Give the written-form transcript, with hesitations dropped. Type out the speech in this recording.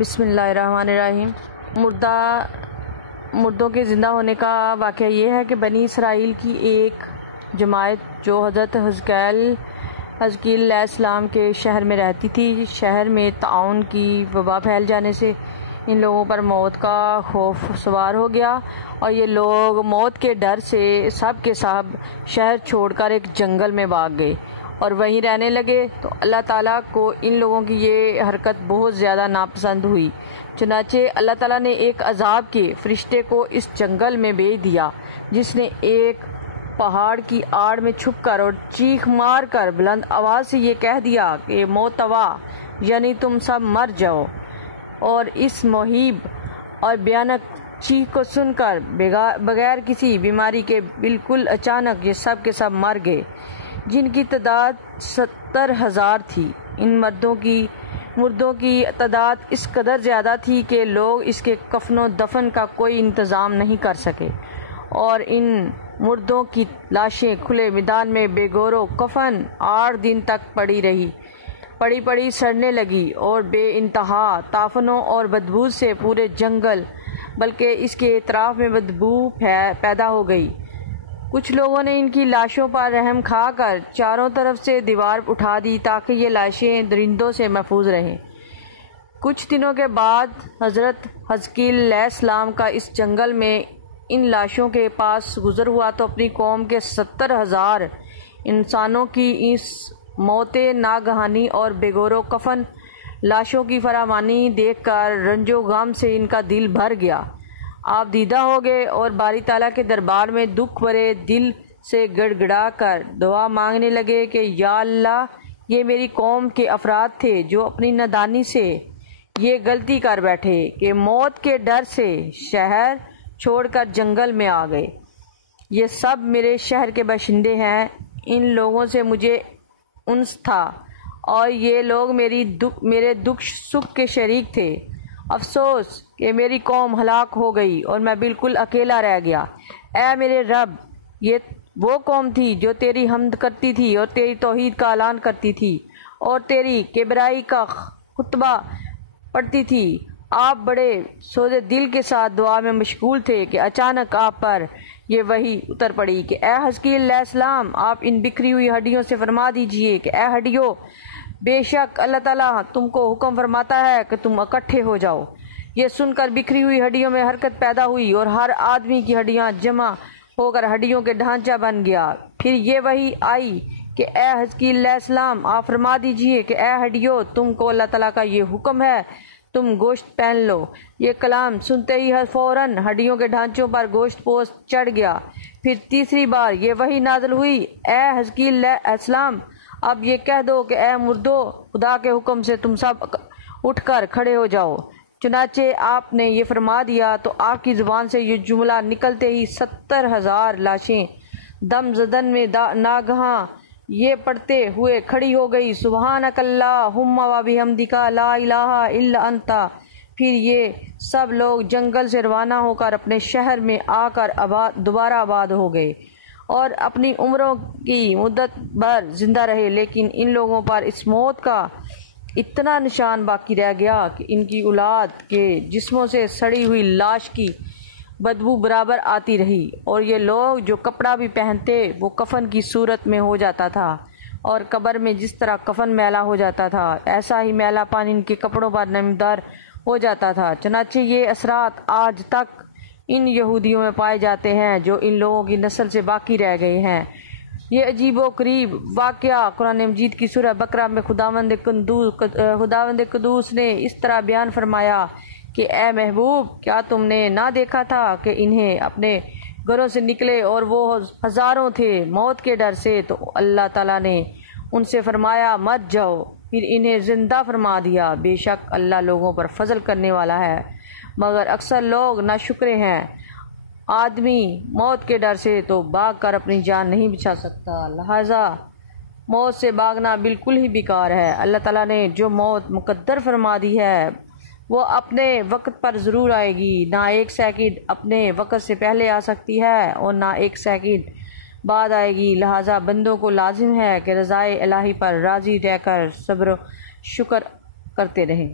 بسم اللہ الرحمن الرحیم۔ مردوں کے زندہ ہونے کا واقعہ یہ ہے کہ بنی اسرائیل کی ایک جماعت جو حضرت حزقیل علیہ السلام کے شہر میں رہتی تھی، شہر میں طاعون کی وبا پھیل جانے سے ان لوگوں پر موت کا خوف سوار ہو گیا اور یہ لوگ موت کے ڈر سے سب کے سب شہر چھوڑ کر ایک جنگل میں بھاگ گئے اور وہیں رہنے لگے۔ تو اللہ تعالیٰ کو ان لوگوں کی یہ حرکت بہت زیادہ ناپسند ہوئی، چنانچہ اللہ تعالیٰ نے ایک عذاب کے فرشتے کو اس جنگل میں بھیج دیا، جس نے ایک پہاڑ کی آڑ میں چھپ کر اور چیخ مار کر بلند آواز سے یہ کہہ دیا کہ موتوا، یعنی تم سب مر جاؤ۔ اور اس مہیب اور بھیانک چیخ کو سن کر بغیر کسی بیماری کے بالکل اچانک یہ سب کے سب مر گئے، جن کی تعداد 70,000 تھی۔ ان مردوں کی تعداد اس قدر زیادہ تھی کہ لوگ اس کے کفن و دفن کا کوئی انتظام نہیں کر سکے، اور ان مردوں کی لاشیں کھلے میدان میں بے گور و کفن 8 دن تک پڑی سڑنے لگی اور بے انتہا تافنوں اور بدبو سے پورے جنگل بلکہ اس کے اطراف میں بدبو پیدا ہو گئی۔ کچھ لوگوں نے ان کی لاشوں پر رحم کھا کر چاروں طرف سے دیوار اٹھا دی تاکہ یہ لاشیں درندوں سے محفوظ رہیں۔ کچھ دنوں کے بعد حضرت حزقیل علیہ السلام کا اس جنگل میں ان لاشوں کے پاس گزر ہوا تو اپنی قوم کے 70,000 انسانوں کی اس موت ناگہانی اور بے گور و کفن لاشوں کی فراوانی دیکھ کر رنج و غم سے ان کا دل بھر گیا۔ آپ دیدہ ہو گئے اور باری تعالیٰ کے دربار میں دکھ بھرے دل سے گڑ گڑا کر دعا مانگنے لگے کہ یا اللہ، یہ میری قوم کے افراد تھے جو اپنی نادانی سے یہ غلطی کر بیٹھے کہ موت کے ڈر سے شہر چھوڑ کر جنگل میں آ گئے۔ یہ سب میرے شہر کے باشندے ہیں، ان لوگوں سے مجھے انس تھا اور یہ لوگ میرے دکھ سکھ کے شریک تھے۔ افسوس کہ میری قوم ہلاک ہو گئی اور میں بالکل اکیلا رہ گیا۔ اے میرے رب، یہ وہ قوم تھی جو تیری حمد کرتی تھی اور تیری توحید کا اعلان کرتی تھی اور تیری کبریائی کا خطبہ پڑھتی تھی۔ آپ بڑے سودے دل کے ساتھ دعا میں مشغول تھے کہ اچانک آپ پر یہ وحی اتر پڑی کہ اے حزقیل علیہ السلام، آپ ان بکھری ہوئی ہڈیوں سے فرما دیجئے کہ اے ہڈیوں، بے شک اللہ تعالیٰ تم کو حکم فرماتا ہے کہ تم اکٹھے ہو جاؤ۔ یہ سن کر بکھری ہوئی ہڈیوں میں حرکت پیدا ہوئی اور ہر آدمی کی ہڈیاں جمع ہو کر ہڈیوں کے ڈھانچہ بن گیا۔ پھر یہ وحی آئی کہ اے حزقیل علیہ السلام، آپ فرما دیجئے کہ اے ہڈیوں، تم کو اللہ تعالیٰ کا یہ حکم ہے، تم گوشت پہن لو۔ یہ کلام سنتے ہی فوراً ہڈیوں کے ڈھانچوں پر گوشت پوست چڑھ گیا۔ پھر تیسری بار یہ وحی نازل ہوئی، اے حزقیل علیہ السلام، اب یہ کہہ دو کہ اے مردو، خدا کے حکم سے تم سب اٹھ کر کھڑے ہو جاؤ۔ چنانچہ آپ نے یہ فرما دیا تو آپ کی زبان سے یہ جملہ نکلتے ہی 70,000 لاشیں دم زدن میں ناگہاں یہ پڑھتے ہوئے کھڑی ہو گئی، سبحانک اللہم و بحمدک لا الہ الا انت۔ پھر یہ سب لوگ جنگل سے روانہ ہو کر اپنے شہر میں آ کر دوبارہ آباد ہو گئے اور اپنی عمروں کی مدت بھر زندہ رہے، لیکن ان لوگوں پر اس موت کا اتنا نشان باقی رہ گیا کہ ان کی اولاد کے جسموں سے سڑی ہوئی لاش کی بدبو برابر آتی رہی، اور یہ لوگ جو کپڑا بھی پہنتے وہ کفن کی صورت میں ہو جاتا تھا، اور قبر میں جس طرح کفن میلا ہو جاتا تھا ایسا ہی میلا پانی ان کے کپڑوں پر نمودار ہو جاتا تھا۔ چنانچہ یہ اثرات آج تک ان یہودیوں میں پائے جاتے ہیں جو ان لوگوں کی نسل سے باقی رہ گئے ہیں۔ یہ عجیب و غریب واقعہ قرآن مجید کی سورہ بقرہ میں خداوند قدوس نے اس طرح بیان فرمایا کہ اے محبوب، کیا تم نے نہ دیکھا تھا کہ انہیں اپنے گھروں سے نکلے اور وہ ہزاروں تھے موت کے ڈر سے، تو اللہ تعالیٰ نے ان سے فرمایا مت جاؤ، پھر انہیں زندہ فرما دیا۔ بے شک اللہ لوگوں پر فضل کرنے والا ہے، مگر اکثر لوگ ناشکرے ہیں۔ آدمی موت کے ڈر سے تو بھاگ کر اپنی جان نہیں بچا سکتا، لہذا موت سے بھاگنا بالکل ہی بیکار ہے۔ اللہ تعالیٰ نے جو موت مقدر فرما دی ہے وہ اپنے وقت پر ضرور آئے گی، نہ ایک سیکنڈ اپنے وقت سے پہلے آ سکتی ہے اور نہ ایک سیکنڈ بعد آئے گی، لہذا بندوں کو لازم ہے کہ رضائے الہی پر راضی رہ کر صبر و شکر کرتے رہیں۔